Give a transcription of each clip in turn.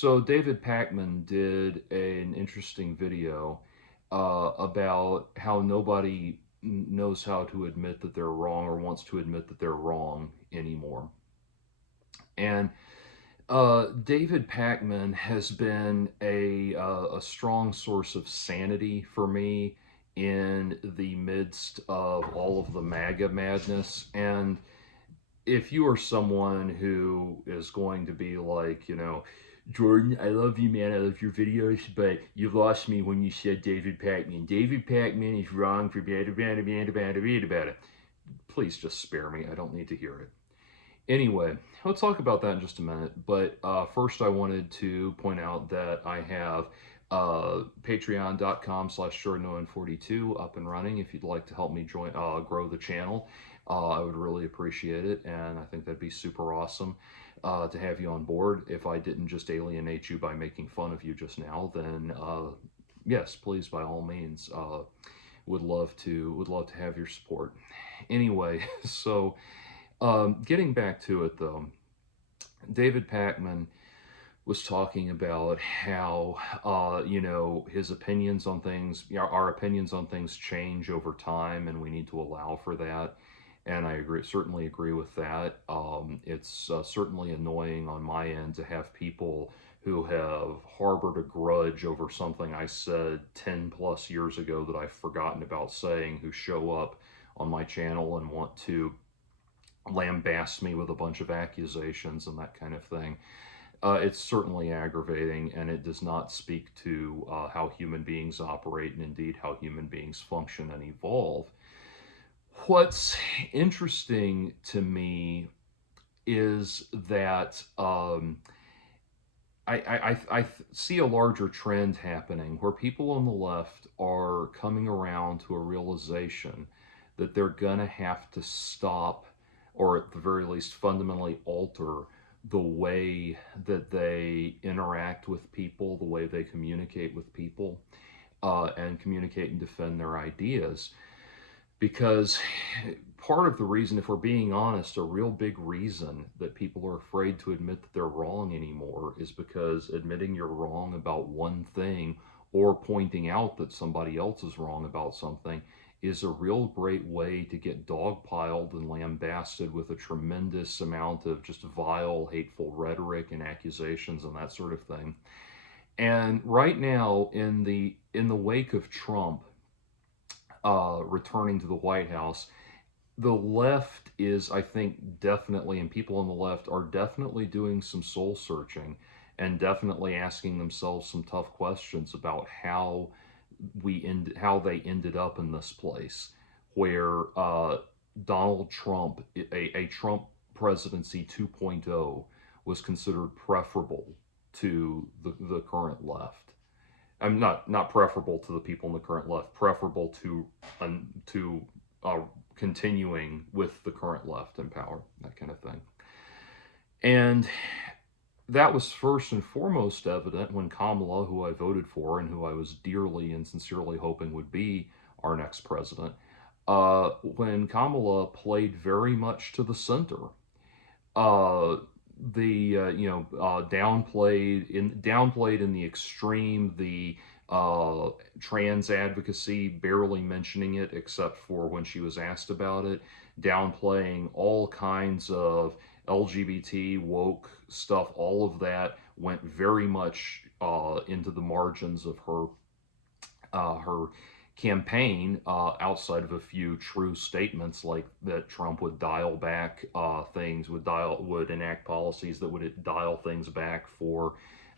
So David Pakman did an interesting video about how nobody knows how to admit that they're wrong or wants to admit that they're wrong anymore. And David Pakman has been a strong source of sanity for me in the midst of all of the MAGA madness. And if you are someone who is going to be like, Jordan, I love you, man. I love your videos, but you lost me when you said David Pakman. David Pakman is wrong for about it. Please just spare me. I don't need to hear it. Anyway, we'll talk about that in just a minute. But first, I wanted to point out that I have patreon.com/jordan42 up and running. If you'd like to help me grow the channel, I would really appreciate it. And I think that'd be super awesome to have you on board. If I didn't just alienate you by making fun of you just now, then yes, please, by all means, would love to have your support. Anyway, so getting back to it though, David Pakman was talking about how, his opinions on things, our opinions on things change over time, and we need to allow for that. And I certainly agree with that. It's certainly annoying on my end to have people who have harbored a grudge over something I said 10 plus years ago that I've forgotten about saying, who show up on my channel and want to lambast me with a bunch of accusations and that kind of thing. It's certainly aggravating, and it does not speak to how human beings operate and indeed how human beings function and evolve. What's interesting to me is that I see a larger trend happening where people on the left are coming around to a realization that they're going to have to stop, or at the very least fundamentally alter, the way that they interact with people, the way they communicate with people, and communicate and defend their ideas. Because part of the reason, if we're being honest, a real big reason that people are afraid to admit that they're wrong anymore is because admitting you're wrong about one thing, or pointing out that somebody else is wrong about something, is a real great way to get dogpiled and lambasted with a tremendous amount of just vile, hateful rhetoric and accusations and that sort of thing. And right now, in the wake of Trump returning to the White House, the left is, I think, definitely, and people on the left are definitely doing some soul searching and definitely asking themselves some tough questions about how they ended up in this place where Donald Trump, a Trump presidency 2.0, was considered preferable to the current left. I'm not preferable to the people in the current left, preferable to continuing with the current left in power, that kind of thing. And that was first and foremost evident when Kamala, who I voted for and who I was dearly and sincerely hoping would be our next president, when Kamala played very much to the center. Downplayed in the extreme the trans advocacy, barely mentioning it except for when she was asked about it, downplaying all kinds of LGBT woke stuff. All of that went very much into the margins of her campaign, outside of a few true statements like that Trump would dial back things, would enact policies that would dial things back for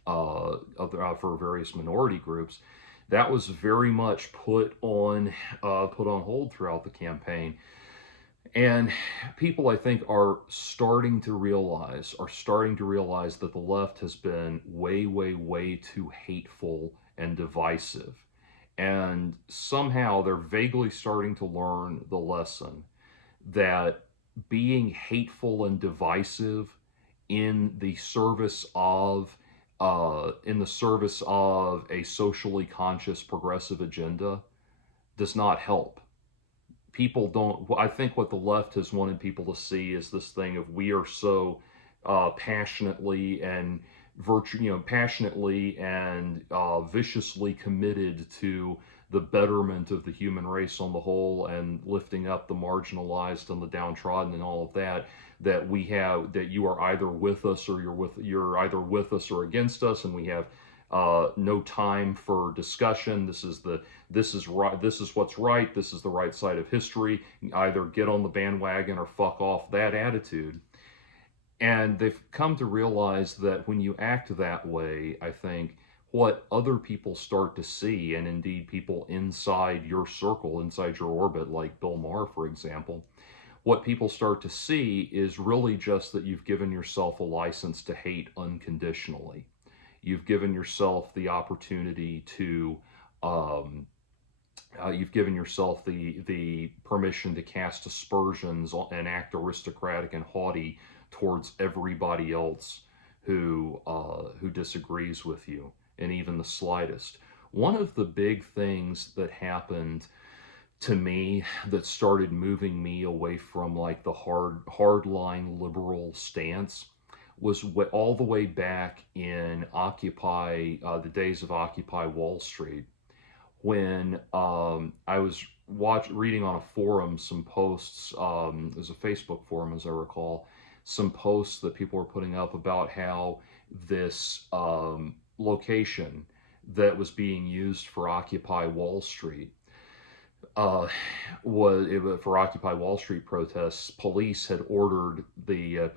various minority groups. That was very much put on hold throughout the campaign. And people, I think, are starting to realize that the left has been way, way, way too hateful and divisive. And somehow they're vaguely starting to learn the lesson that being hateful and divisive in the service of a socially conscious progressive agenda does not help. People don't, I think what the left has wanted people to see is this thing of, we are so passionately and passionately and viciously committed to the betterment of the human race on the whole, and lifting up the marginalized and the downtrodden and all of that, that you are either with us or you're either with us or against us, and we have no time for discussion. This is right. This is what's right. This is the right side of history. Either get on the bandwagon or fuck off. That attitude. And they've come to realize that when you act that way, I think what other people start to see, and indeed people inside your circle, inside your orbit, like Bill Maher, for example, what people start to see is really just that you've given yourself a license to hate unconditionally. You've given yourself the opportunity to, um, you've given yourself the permission to cast aspersions and act aristocratic and haughty towards everybody else who disagrees with you, and even the slightest. One of the big things that happened to me that started moving me away from like the hardline liberal stance was all the way back in Occupy, the days of Occupy Wall Street, when I was reading on a forum some posts. It was a Facebook forum, as I recall, some posts that people were putting up about how this location that was being used for Occupy Wall Street uh, for Occupy Wall Street protests. Police had ordered the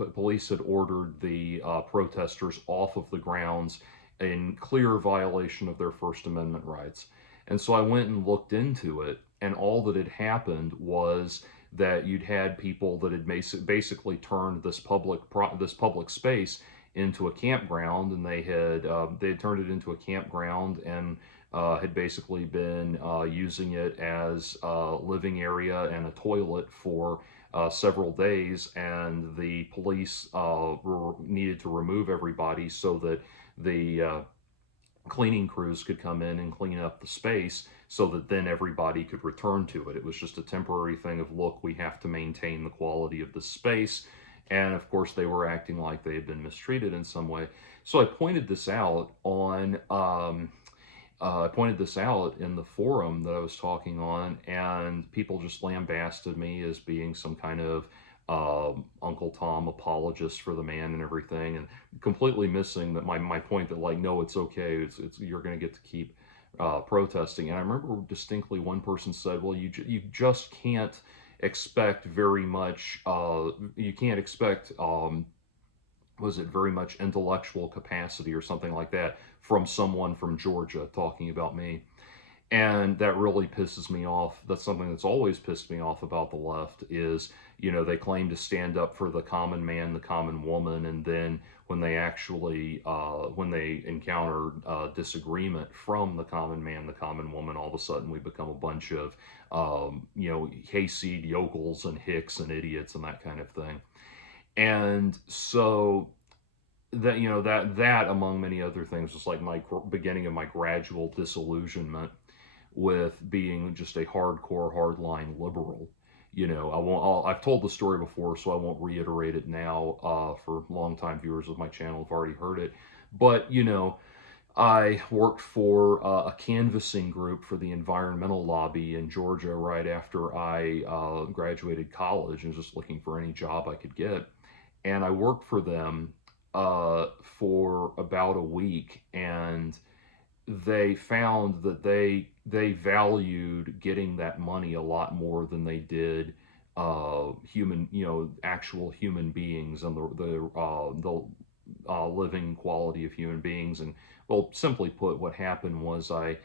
protesters off of the grounds in clear violation of their First Amendment rights. And so I went and looked into it, and all that had happened was that you'd had people that had basically turned this public space into a campground, and they had turned it into a campground, and had basically been using it as a living area and a toilet for several days, and the police needed to remove everybody so that the cleaning crews could come in and clean up the space, so that then everybody could return to it. It was just a temporary thing of, look, we have to maintain the quality of the space. And of course, they were acting like they had been mistreated in some way. So I pointed this out in the forum that I was talking on, and people just lambasted me as being some kind of Uncle Tom apologist for the man and everything, and completely missing that my point that, like, no, it's okay. It's you're going to get to keep protesting. And I remember distinctly one person said, well, you just can't expect very much. You can't expect. Was it very much intellectual capacity or something like that from someone from Georgia talking about me. And that really pisses me off. That's something that's always pissed me off about the left is, they claim to stand up for the common man, the common woman, and then when they actually, when they encounter disagreement from the common man, the common woman, all of a sudden we become a bunch of, hayseed yokels and hicks and idiots and that kind of thing. And so that among many other things was like my beginning of my gradual disillusionment with being just a hardcore hardline liberal. I've told the story before, so I won't reiterate it now. For longtime viewers of my channel have already heard it. But I worked for a canvassing group for the environmental lobby in Georgia right after I graduated college, and was just looking for any job I could get. And I worked for them for about a week, and they found that they valued getting that money a lot more than they did actual human beings, and the living quality of human beings. And, well, simply put, what happened was they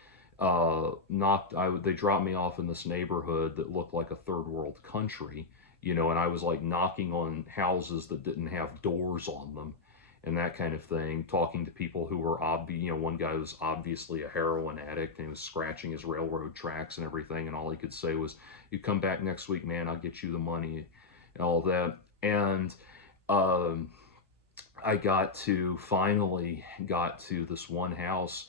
dropped me off in this neighborhood that looked like a third world country, and I was like knocking on houses that didn't have doors on them and that kind of thing, talking to people who were one guy was obviously a heroin addict, and he was scratching his railroad tracks and everything, and all he could say was, you come back next week, man, I'll get you the money and all that. And I finally got to this one house,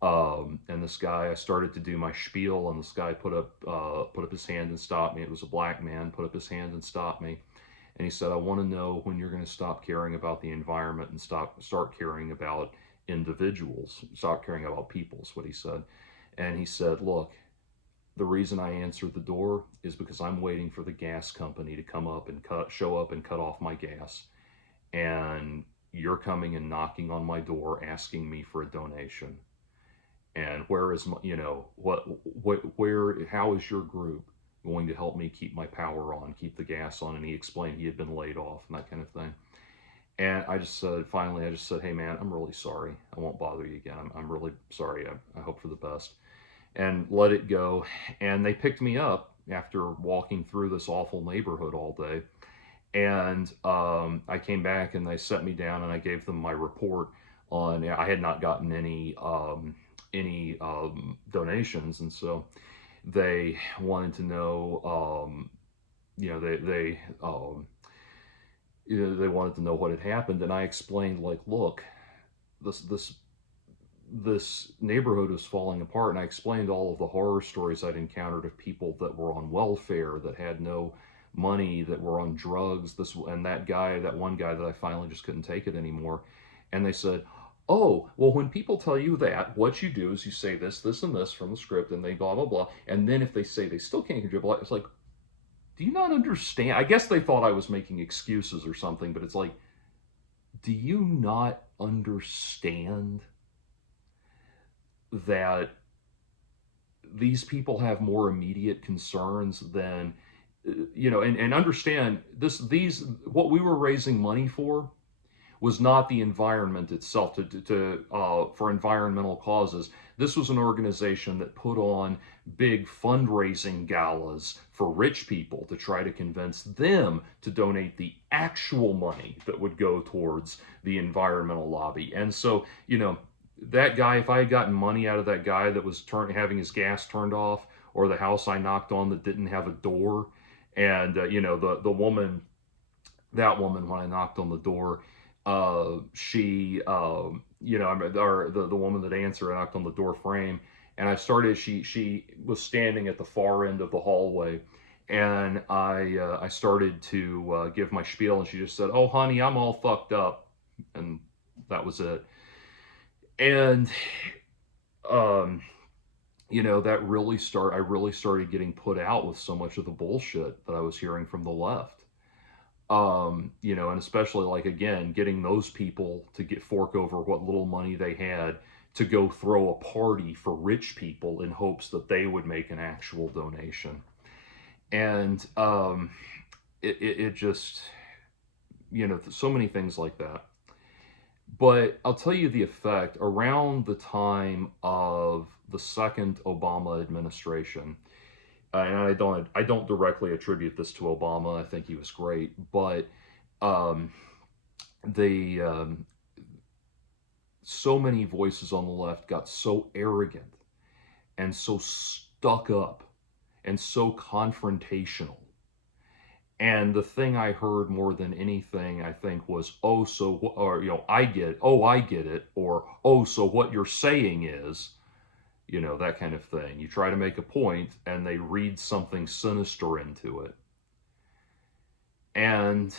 and this guy, I started to do my spiel, and this guy put up his hand and stopped me. It was a black man, put up his hand and stopped me. And he said, I want to know when you're going to stop caring about the environment and start caring about individuals, stop caring about people, is what he said. And he said, look, the reason I answered the door is because I'm waiting for the gas company to come up and show up and cut off my gas. And you're coming and knocking on my door asking me for a donation. And where is my, how is your group going to help me keep my power on, keep the gas on? And he explained he had been laid off and that kind of thing. And I just said, finally, I just said, hey man, I'm really sorry. I won't bother you again. I'm really sorry. I hope for the best. And let it go. And they picked me up after walking through this awful neighborhood all day. And I came back and they set me down and I gave them my report on, I had not gotten any donations. And so they wanted to know, they wanted to know what had happened. And I explained, like, look, this neighborhood was falling apart, and I explained all of the horror stories I'd encountered of people that were on welfare, that had no money, that were on drugs. This and that one guy that I finally just couldn't take it anymore. And they said, oh, well, when people tell you that, what you do is you say this, this, and this from the script, and they blah, blah, blah. And then if they say they still can't contribute, it's like, do you not understand? I guess they thought I was making excuses or something, but it's like, do you not understand that these people have more immediate concerns than, and understand what we were raising money for was not the environment itself for environmental causes. This was an organization that put on big fundraising galas for rich people to try to convince them to donate the actual money that would go towards the environmental lobby. And so, that guy, if I had gotten money out of that guy that was having his gas turned off, or the house I knocked on that didn't have a door, and the woman, when I knocked on the door, she, or the woman that answered, I knocked on the door frame, and she was standing at the far end of the hallway, and I started to give my spiel, and she just said, "Oh, honey, I'm all fucked up," and that was it. And that I really started getting put out with so much of the bullshit that I was hearing from the left. And especially, like, again, getting those people to fork over what little money they had to go throw a party for rich people in hopes that they would make an actual donation. And it just, so many things like that. But I'll tell you the effect around the time of the second Obama administration. And I don't directly attribute this to Obama. I think he was great, but they so many voices on the left got so arrogant and so stuck up and so confrontational. And the thing I heard more than anything, I think, was, oh, so, or, I get it, or, oh, so what you're saying is, that kind of thing. You try to make a point, and they read something sinister into it. And,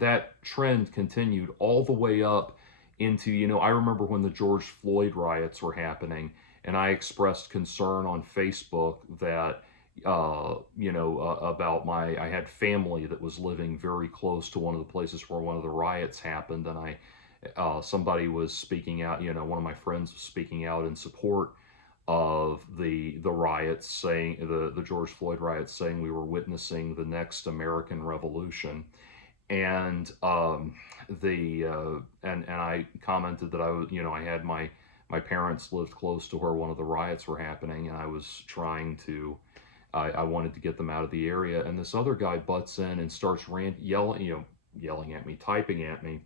that trend continued all the way up into, I remember when the George Floyd riots were happening, and I expressed concern on Facebook that, about I had family that was living very close to one of the places where one of the riots happened, and somebody was speaking out, one of my friends was speaking out in support of the riots, saying the George Floyd riots, saying we were witnessing the next American Revolution. And and I commented that I was, I had my parents lived close to where one of the riots were happening, and I was trying to, I wanted to get them out of the area. And this other guy butts in and starts yelling at me, typing at me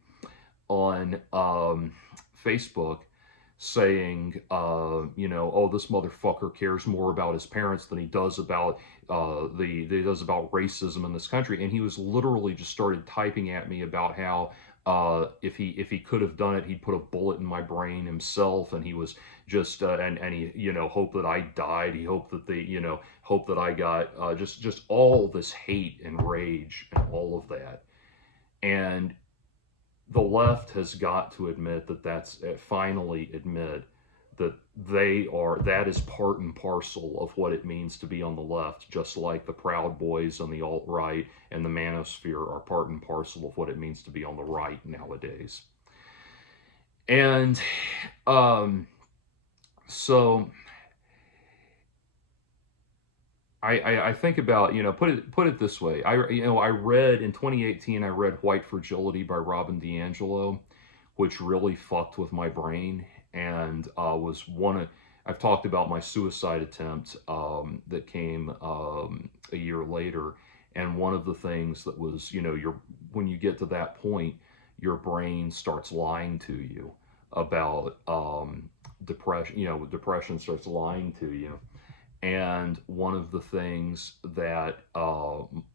on Facebook, saying, oh, this motherfucker cares more about his parents than he does about racism in this country. And he was literally just started typing at me about how if he could have done it, he'd put a bullet in my brain himself, and he was just and he hoped that I died. He hoped that hoped that I got just all this hate and rage and all of that. And the left has got to admit that's finally admit that that is part and parcel of what it means to be on the left, just like the Proud Boys on the alt-right and the manosphere are part and parcel of what it means to be on the right nowadays. And so I think about, put it this way. I read in 2018, I read White Fragility by Robin DiAngelo, which really fucked with my brain, and was I've talked about my suicide attempt that came a year later, and one of the things that was, when you get to that point, your brain starts lying to you about depression. Depression starts lying to you. And one of the things that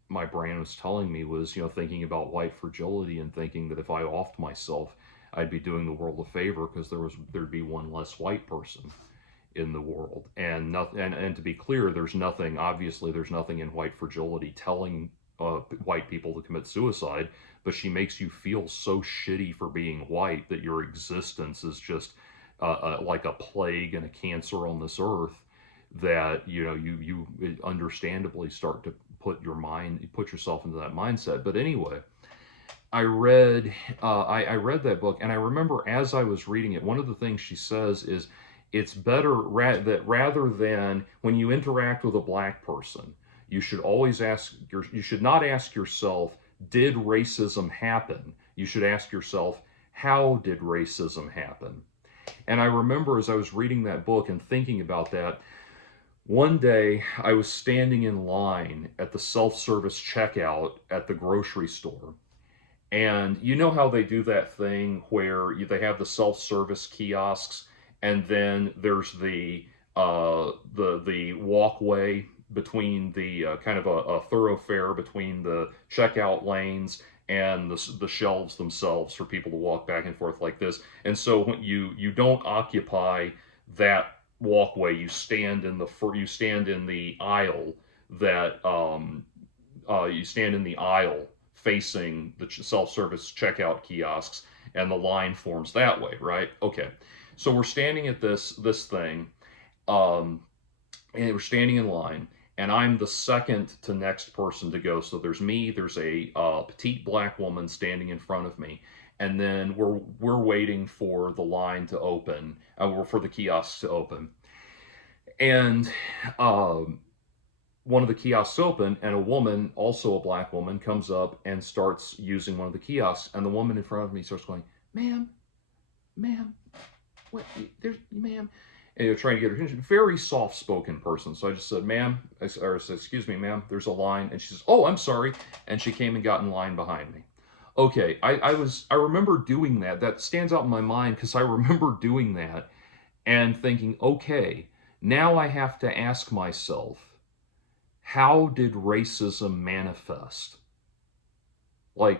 my brain was telling me was, thinking about white fragility and thinking that if I offed myself, I'd be doing the world a favor because there'd be one less white person in the world. And to be clear, there's nothing in white fragility telling white people to commit suicide, but she makes you feel so shitty for being white that your existence is just like a plague and a cancer on this earth, that you understandably start to put yourself into that mindset. But anyway, I read that book, and I remember as I was reading it, one of the things she says is it's better that rather than when you interact with a black person, you should not ask yourself, did racism happen? You should ask yourself, how did racism happen? And I remember as I was reading that book and thinking about that, one day I was standing in line at the self-service checkout at the grocery store. And you know how they do that thing where they have the self-service kiosks, and then there's the walkway between the kind of a thoroughfare between the checkout lanes and the shelves themselves for people to walk back and forth like this. And so when you don't occupy that walkway, you stand in the aisle facing the self-service checkout kiosks, and the line forms that way, right? Okay, so we're standing at this thing, and we're standing in line, and I'm the second to next person to go. So there's me, there's a petite black woman standing in front of me, and then we're waiting for the line to open, for the kiosks to open, and one of the kiosks open, and a woman, also a black woman, comes up and starts using one of the kiosks, and the woman in front of me starts going, ma'am, what, ma'am, and you're trying to get her attention. Very soft-spoken person. So I just said, ma'am, I said, excuse me, ma'am, there's a line. And she says, oh, I'm sorry. And she came and got in line behind me. Okay, I remember doing that. That stands out in my mind because I remember doing that and thinking, okay, now I have to ask myself, how did racism manifest? Like,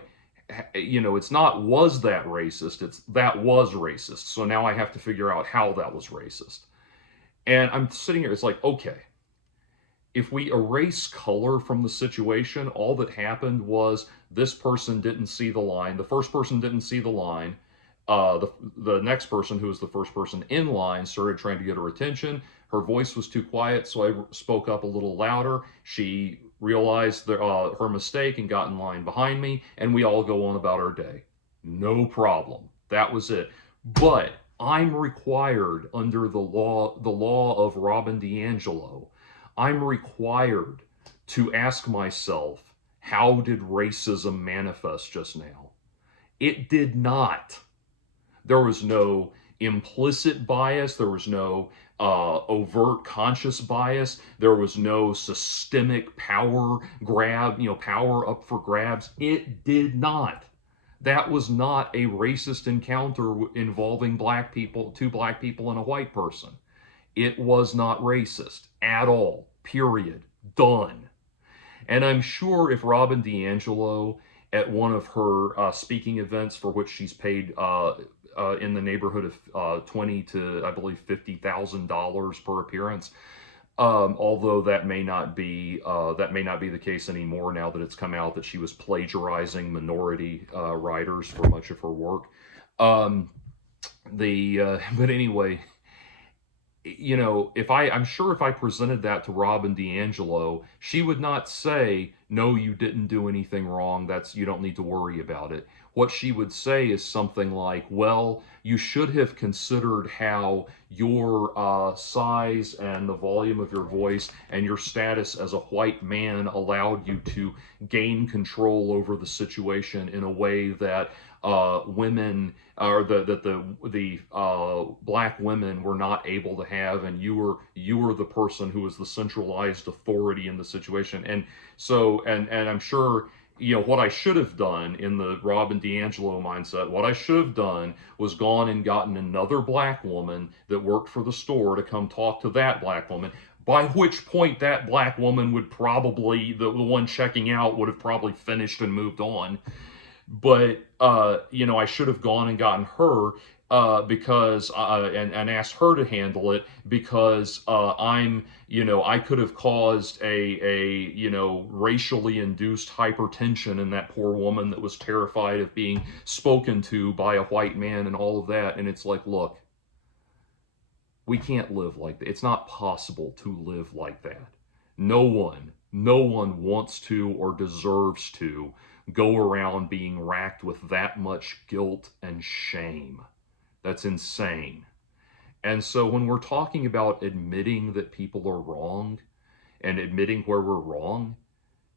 it's not was that racist, it's that was racist. So now I have to figure out how that was racist. And I'm sitting here, it's like, okay, if we erase color from the situation, all that happened was this person didn't see the line, the first person didn't see the line, the next person, who was the first person in line, started trying to get her attention. Her voice was too quiet, so I spoke up a little louder. She realized her mistake and got in line behind me, and we all go on about our day. No problem. That was it. But I'm required under the law of Robin DiAngelo, I'm required to ask myself, how did racism manifest just now? It did not. There was no implicit bias. There was no overt conscious bias. There was no systemic power grab, power up for grabs. It did not. That was not a racist encounter involving black people, two black people and a white person. It was not racist at all. Period. Done. And I'm sure if Robin DiAngelo at one of her speaking events, for which she's paid in the neighborhood of twenty to, I believe, $50,000 per appearance. Although that may not be the case anymore now that it's come out that she was plagiarizing minority writers for much of her work. Um, but anyway, I'm sure if I presented that to Robin DiAngelo, she would not say, "No, you didn't do anything wrong. You don't need to worry about it." What she would say is something like, "Well, you should have considered how your size and the volume of your voice and your status as a white man allowed you to gain control over the situation in a way that women or the black women were not able to have, and you were the person who was the centralized authority in the situation." And so, and I'm sure, what I should have done in the Robin DiAngelo mindset, what I should have done was gone and gotten another black woman that worked for the store to come talk to that black woman. By which point, that black woman would probably, the one checking out, would have probably finished and moved on. But I should have gone and gotten her because and asked her to handle it, because I could have caused a racially induced hypertension in that poor woman that was terrified of being spoken to by a white man and all of that. And it's like, look, we can't live like that. It's not possible to live like that. No one wants to or deserves to go around being racked with that much guilt and shame. That's insane. And so when we're talking about admitting that people are wrong and admitting where we're wrong,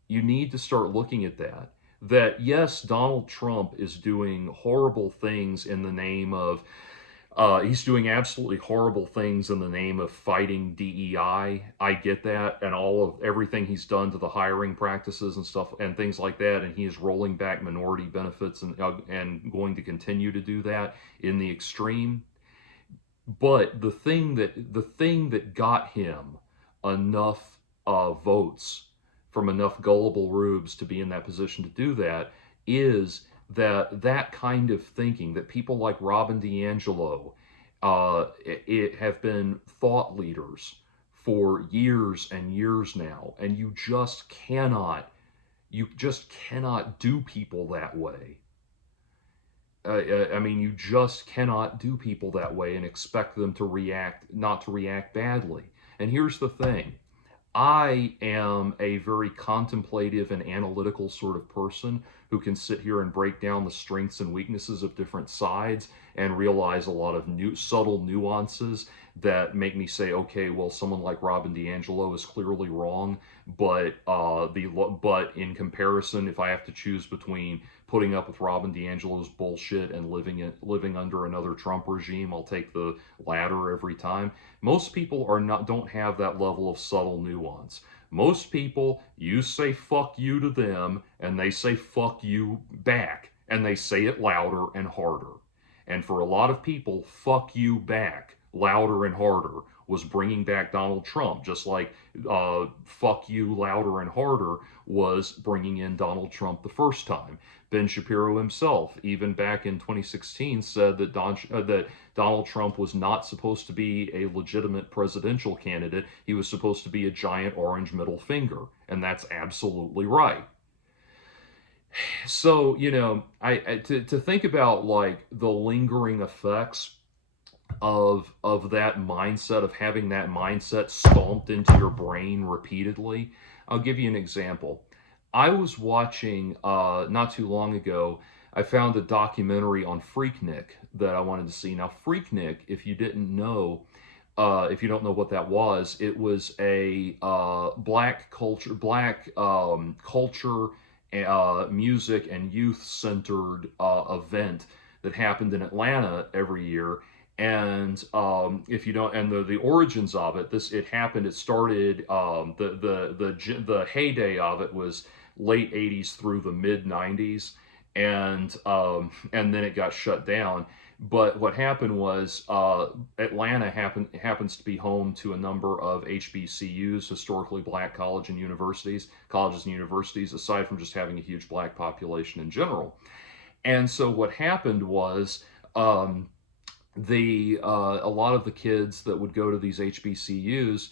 you need to start looking at that. That yes, Donald Trump is doing horrible things in the name of he's doing absolutely horrible things in the name of fighting DEI. I get that, and all of everything he's done to the hiring practices and stuff and things like that. And he is rolling back minority benefits and going to continue to do that in the extreme. But the thing that got him enough votes from enough gullible rubes to be in that position to do that is that kind of thinking, that people like Robin DiAngelo have been thought leaders for years and years now, and you just cannot do people that way. You just cannot do people that way and expect them to not to react badly. And here's the thing. I am a very contemplative and analytical sort of person who can sit here and break down the strengths and weaknesses of different sides and realize a lot of subtle nuances that make me say, okay, well, someone like Robin DiAngelo is clearly wrong, but in comparison, if I have to choose between putting up with Robin DiAngelo's bullshit and living under another Trump regime, I'll take the latter every time. Most people don't have that level of subtle nuance. Most people, you say fuck you to them, and they say fuck you back, and they say it louder and harder. And for a lot of people, fuck you back, louder and harder, was bringing back Donald Trump, just like fuck you louder and harder was bringing in Donald Trump the first time. Ben Shapiro himself, even back in 2016, said that Donald Trump was not supposed to be a legitimate presidential candidate. He was supposed to be a giant orange middle finger. And that's absolutely right. So, to think about like the lingering effects of that mindset, of having that mindset stomped into your brain repeatedly. I'll give you an example. I was watching not too long ago, I found a documentary on Freaknik that I wanted to see. Now, Freaknik, if you don't know what that was, it was a black culture, music and youth-centered event that happened in Atlanta every year. And if you don't, and the origins of it, it started, the heyday of it was late 80s through the mid 90s, and then it got shut down. But what happened was Atlanta happens to be home to a number of HBCUs, historically black colleges and universities, aside from just having a huge black population in general. And so what happened was um, a lot of the kids that would go to these HBCUs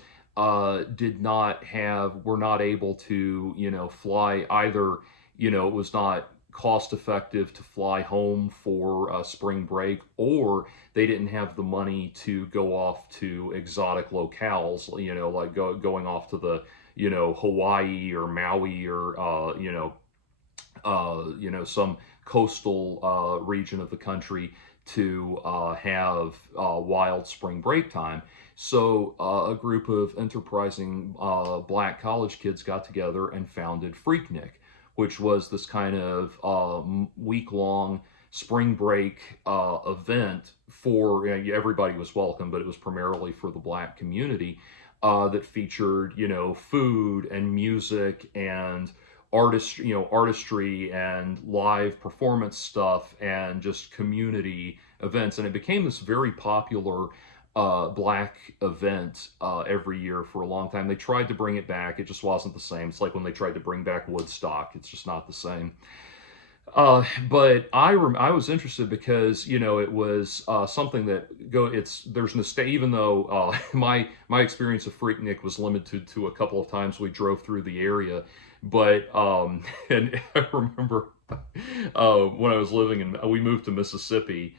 did not have were not able to fly either. It was not cost effective to fly home for spring break, or they didn't have the money to go off to exotic locales, like going off to the Hawaii or Maui or some coastal region of the country to have wild spring break time. So a group of enterprising black college kids got together and founded Freaknik, which was this kind of week-long spring break event for everybody was welcome, but it was primarily for the black community that featured food and music and artistry and live performance stuff and just community events. And it became this very popular black event every year for a long time. They tried to bring it back. It just wasn't the same. It's like when they tried to bring back Woodstock. It's just not the same. But I was interested because it was something that there's nostalgia. Even though my experience of Freaknik was limited to a couple of times we drove through the area, but and I remember when I was we moved to Mississippi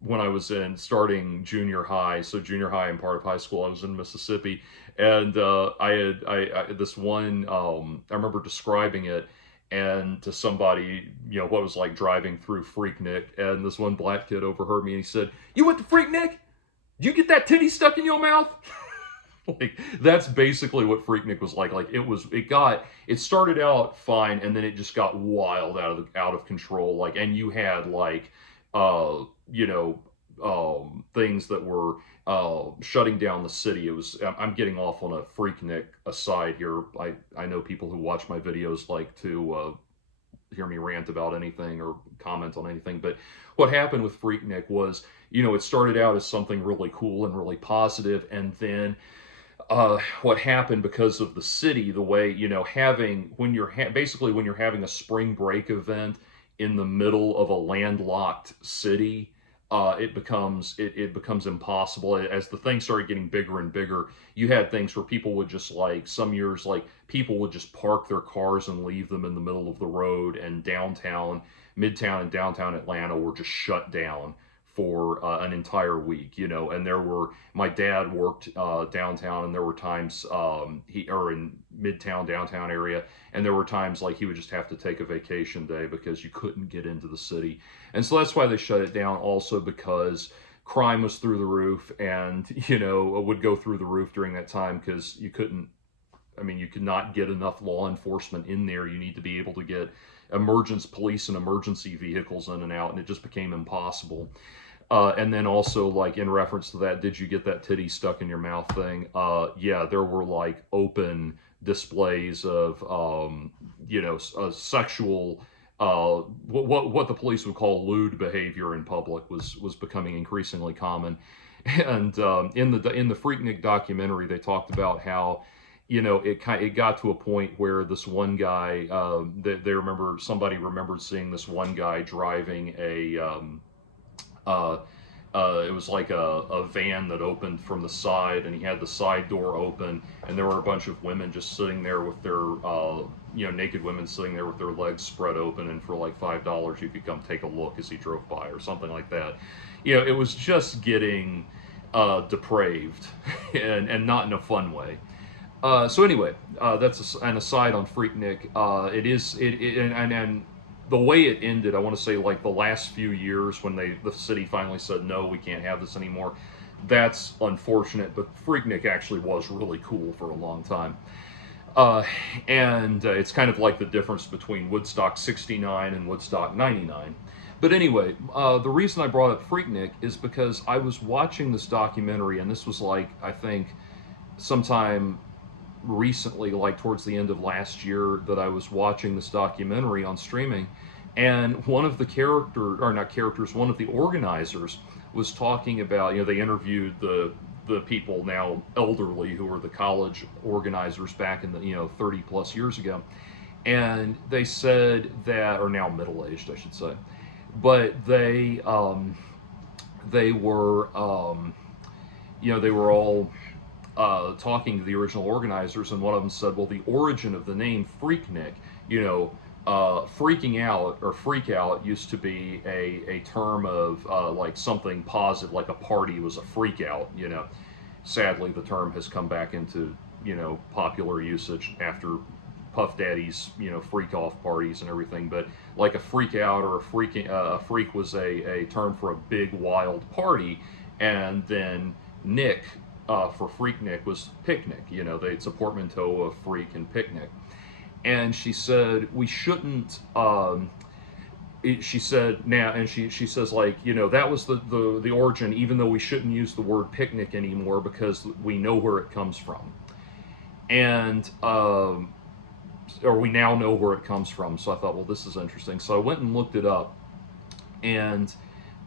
when I was in starting junior high. So junior high and part of high school, I was in Mississippi, and I this one I remember describing it and to somebody, what it was like driving through Freaknik, and this one black kid overheard me and he said, "You went to Freaknik? Did you get that titty stuck in your mouth?" Like that's basically what Freaknik was like. Like it started out fine and then it just got wild out of control. Like, and you had like uh you know things that were shutting down the city. I'm getting off on a Freaknik aside here. I know people who watch my videos like to hear me rant about anything or comment on anything. But what happened with Freaknik was, it started out as something really cool and really positive, and then what happened because of the city, the way having when you're basically when you're having a spring break event in the middle of a landlocked city, it becomes impossible. As the thing started getting bigger and bigger, you had things where people would just like some years like people would just park their cars and leave them in the middle of the road, and midtown and downtown Atlanta were just shut down for an entire week, and my dad worked downtown, and there were times in midtown downtown area, and there were times like he would just have to take a vacation day because you couldn't get into the city. And so that's why they shut it down, also because crime was through the roof, and it would go through the roof during that time because you could not get enough law enforcement in there. You need to be able to get police and emergency vehicles in and out, and it just became impossible. And then also, like, in reference to that, did you get that titty stuck in your mouth thing? Yeah, there were like open displays of, sexual, what the police would call lewd behavior in public was becoming increasingly common. And in the Freaknik documentary, they talked about how, it got to a point where this one guy, somebody remembered seeing this one guy driving uh, it was like a van that opened from the side, and he had the side door open, and there were a bunch of women just sitting there with their, naked women sitting there with their legs spread open, and for like $5 you could come take a look as he drove by, or something like that. It was just getting depraved, and not in a fun way. So anyway, that's an aside on Freaknik. And the way it ended, I want to say like the last few years when the city finally said no, we can't have this anymore. That's unfortunate, but Freaknik actually was really cool for a long time. And it's kind of like the difference between Woodstock '69 and Woodstock '99. But anyway, the reason I brought up Freaknik is because I was watching this documentary, and this was like, I think, sometime recently, like towards the end of last year, that I was watching this documentary on streaming, And one of the not characters, one of the organizers was talking about, they interviewed the people now elderly who were the college organizers back in the 30 plus years ago, and they said that, or now middle aged I should say, but they were they were all talking to the original organizers, and one of them said, well, the origin of the name Freaknik, freaking out or freak out used to be a term of like something positive, like a party was a freak out. Sadly, the term has come back into popular usage after Puff Daddy's freak off parties and everything. But like a freak out or a freak was a term for a big wild party, and then Nick for Freaknik was picnic. It's a portmanteau of freak and picnic. And she said we shouldn't. She said now, and she says, like, that was the origin, even though we shouldn't use the word picnic anymore because we know where it comes from, and or we now know where it comes from. So I thought, well, this is interesting. So I went and looked it up, and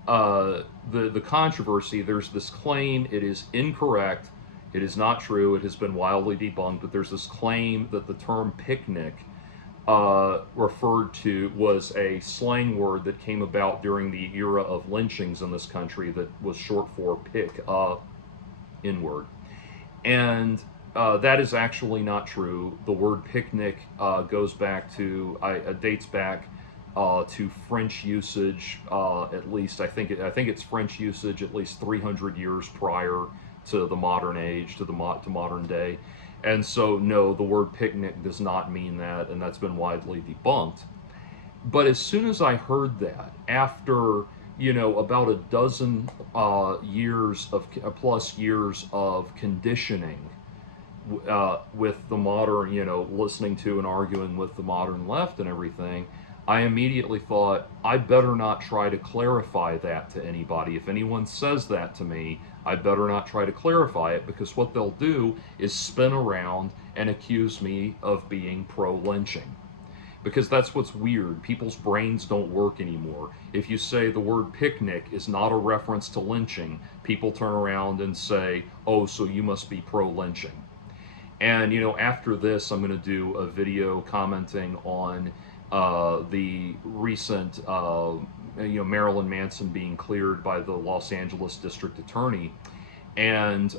the controversy. There's this claim, it is incorrect. It is not true. It has been wildly debunked. But there's this claim that the term picnic referred to was a slang word that came about during the era of lynchings in this country that was short for pick inward. And that is actually not true. The word picnic goes back to, dates back to French usage. At least I think it's French usage at least 300 years prior to the modern age, to modern day. And so, no, the word picnic does not mean that, and that's been widely debunked. But as soon as I heard that, after about a dozen years of plus years of conditioning with the modern, listening to and arguing with the modern left and everything, I immediately thought, I better not try to clarify that to anybody. If anyone says that to me, I better not try to clarify it, because what they'll do is spin around and accuse me of being pro-lynching. Because that's what's weird. People's brains don't work anymore. If you say the word picnic is not a reference to lynching, people turn around and say, oh, so you must be pro-lynching. And, after this, I'm going to do a video commenting on the recent, Marilyn Manson being cleared by the Los Angeles District Attorney, and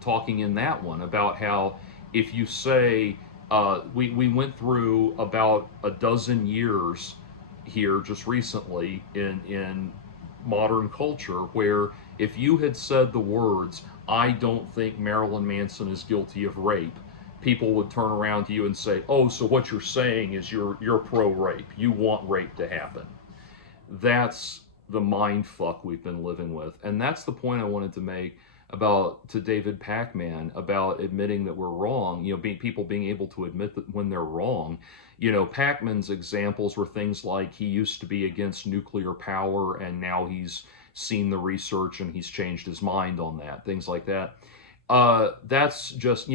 talking in that one about how if you say we went through about a dozen years here just recently in modern culture where if you had said the words, I don't think Marilyn Manson is guilty of rape, people would turn around to you and say, oh, so what you're saying is you're pro-rape. You want rape to happen. That's the mind fuck we've been living with. And that's the point I wanted to make to David Pakman about admitting that we're wrong, people being able to admit that when they're wrong. Pakman's examples were things like he used to be against nuclear power and now he's seen the research and he's changed his mind on that, things like that. That's just,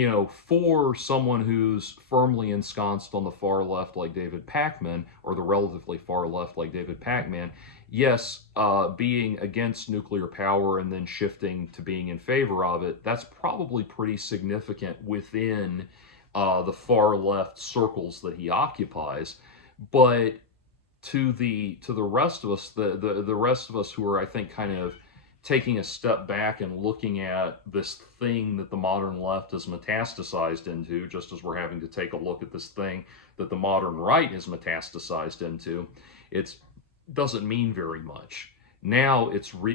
for someone who's firmly ensconced on the far left like David Pakman, or the relatively far left like David Pakman, yes, being against nuclear power and then shifting to being in favor of it, that's probably pretty significant within the far left circles that he occupies. But to the rest of us, the rest of us who are, I think, kind of taking a step back and looking at this thing that the modern left has metastasized into, just as we're having to take a look at this thing that the modern right has metastasized into, it doesn't mean very much. Now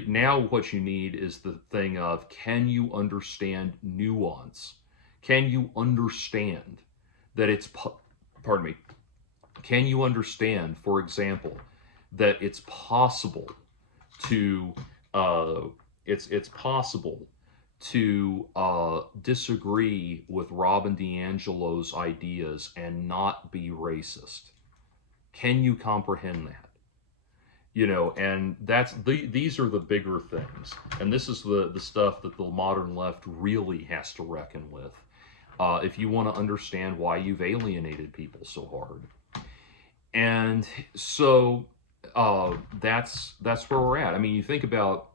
now what you need is the thing of, can you understand nuance? Can you understand that pardon me, can you understand, for example, that it's possible to it's possible to disagree with Robin DiAngelo's ideas and not be racist? Can you comprehend that? And these are the bigger things, and this is the stuff that the modern left really has to reckon with. if you want to understand why you've alienated people so hard. And so that's where we're at. I mean, you think about.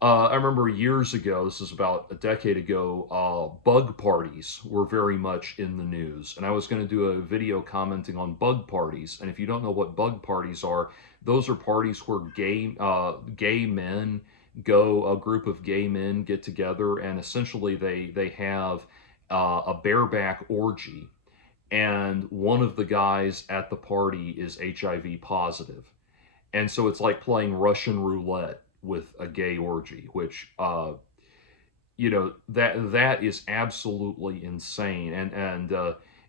I remember years ago, this is about a decade ago, bug parties were very much in the news. And I was going to do a video commenting on bug parties. And if you don't know what bug parties are, those are parties where gay men go, a group of gay men get together, and essentially they have a bareback orgy. And one of the guys at the party is HIV positive. And so it's like playing Russian roulette with a gay orgy, which that is absolutely insane, and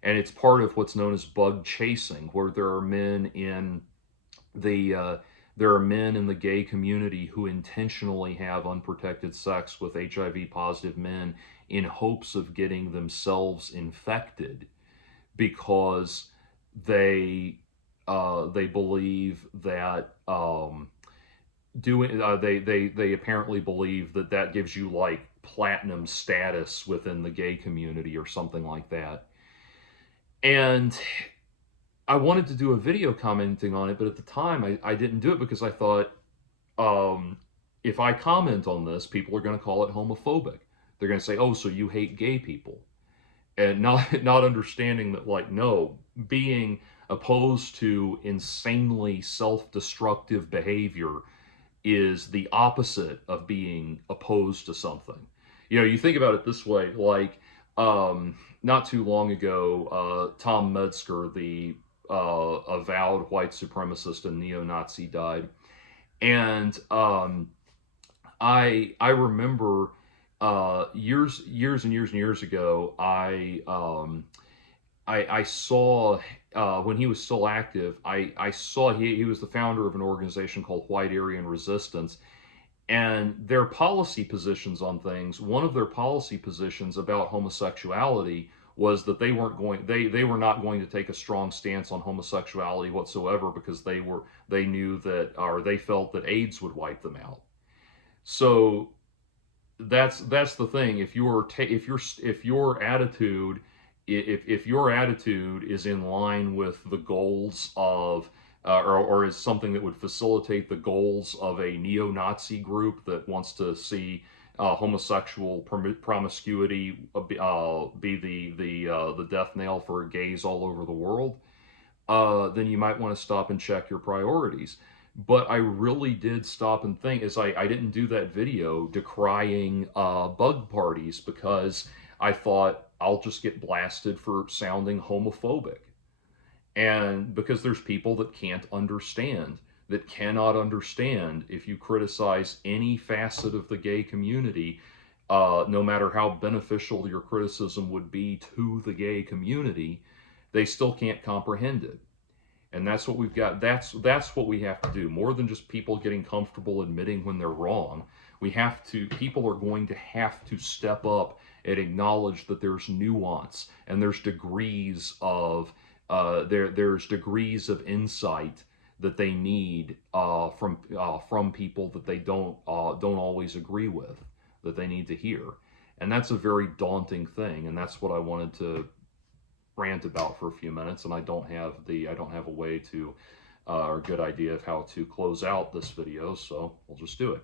it's part of what's known as bug chasing, where the there are men in the gay community who intentionally have unprotected sex with HIV positive men in hopes of getting themselves infected because they they believe that they apparently believe that that gives you like platinum status within the gay community or something like that. And I wanted to do a video commenting on it, but at the time I didn't do it because I thought, um, if I comment on this, people are going to call it homophobic. They're going to say, "Oh, so you hate gay people," and not not understanding that, like, no, being opposed to insanely self-destructive behavior is the opposite of being opposed to something. You know, you think about it this way, like, not too long ago, Tom Metzger, the avowed white supremacist and neo-Nazi, died. And I remember years and years and years ago, I saw when he was still active. I saw he was the founder of an organization called White Aryan Resistance, and their policy positions on things. One of their policy positions about homosexuality was that they were not going to take a strong stance on homosexuality whatsoever because they knew that, or they felt that AIDS would wipe them out. So that's the thing. If your attitude, if your attitude is in line with the goals of or is something that would facilitate the goals of a neo-Nazi group that wants to see homosexual promiscuity be the death knell for gays all over the world, then you might want to stop and check your priorities. But I really did stop and think, as I didn't do that video decrying bug parties because I thought I'll just get blasted for sounding homophobic. And because there's people that can't understand, that cannot understand if you criticize any facet of the gay community, no matter how beneficial your criticism would be to the gay community, they still can't comprehend it. And that's what we've got. That's what we have to do. More than just people getting comfortable admitting when they're wrong, we have to. People are going to have to step up and acknowledge that there's nuance and there's degrees of there's degrees of insight that they need from people that they don't always agree with, that they need to hear. And that's a very daunting thing. And that's what I wanted to rant about for a few minutes, and I don't have a way to or a good idea of how to close out this video, so we'll just do it.